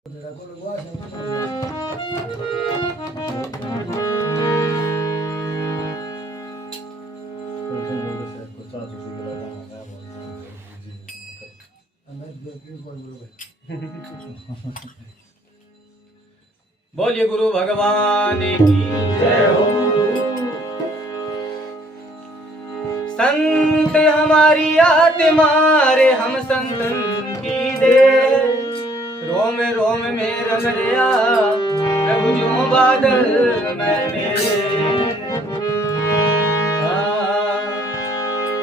बोलिए गुरु भगवान की जय हो। संत हमारी आत्मा रे हम संतन की दे, रोम रोम में रम रहा प्रभु जो बादल में मेरे।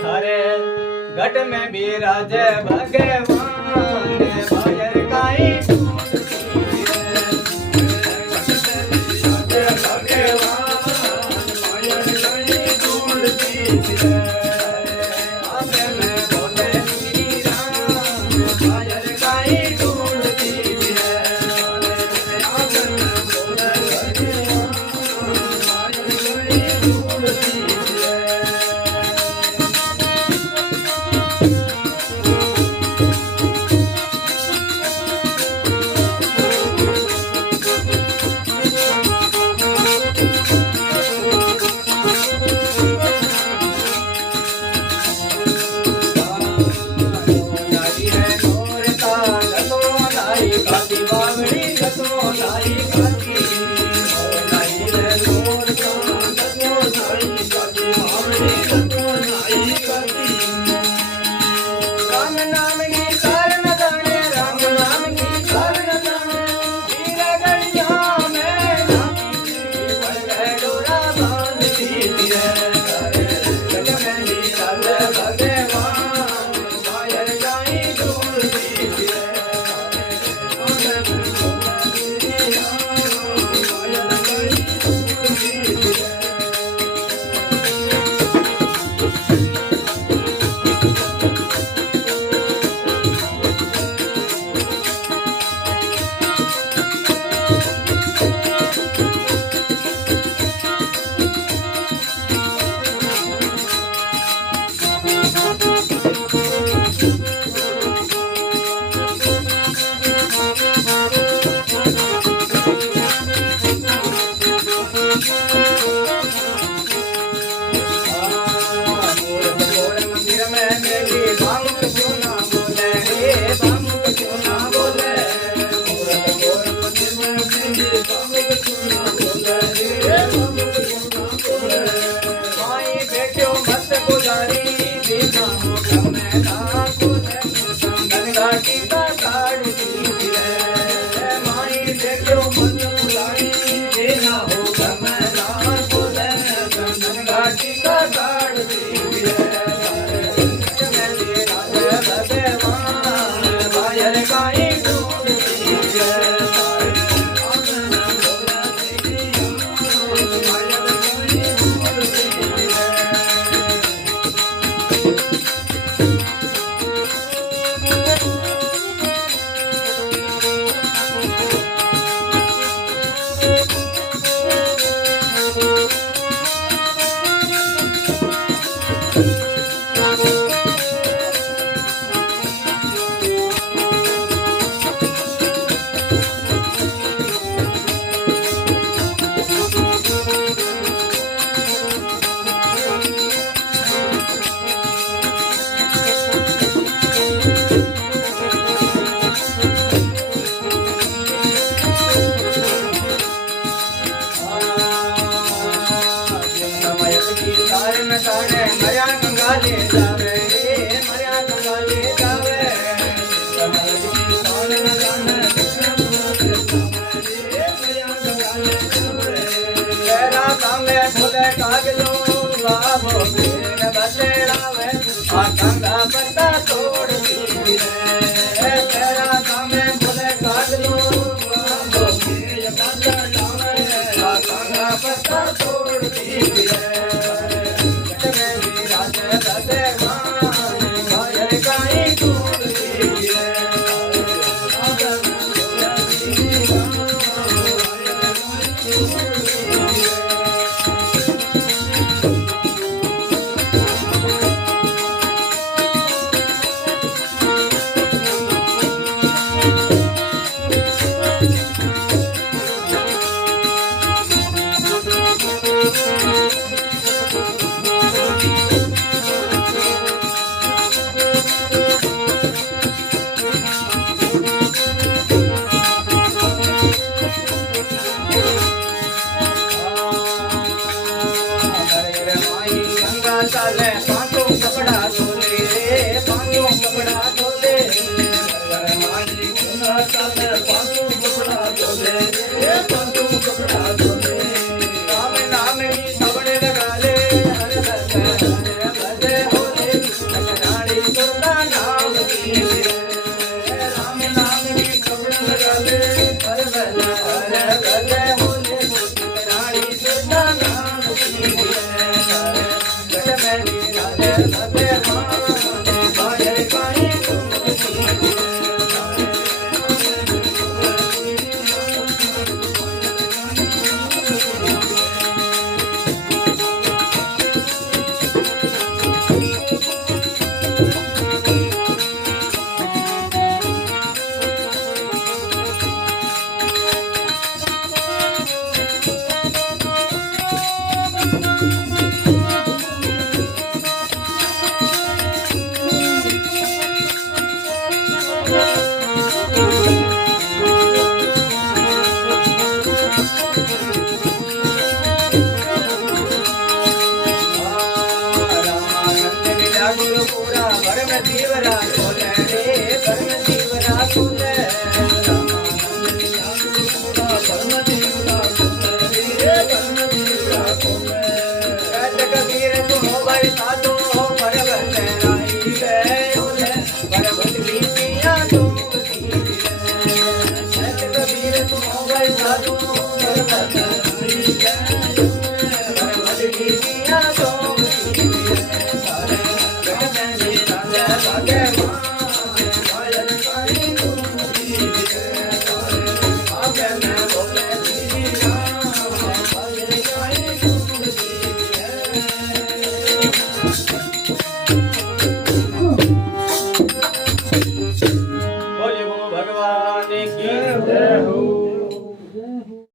हरे घट में विराज भगवान बायर काई राम नाम ही सबने लगा ले हर भजन होले कल्याणी दुर्गा नाम की राम नाम ही सबने लगा ले हर भजन होले कल्याणी दुर्गा नाम की गट में राधे राधे बाजे पानी गुरुपुरा भरम जीवरा खोले रे भरम जीवरा खोले भरम जीवरा खोले रे भरम जीवरा खोले कहत कबीर तुम भाई साधो भरम तेराई गए ओले भरम की पिया तुम कहत कबीर तुम भाई साधो भरम तेराई गए भरम की पिया तुम Amen.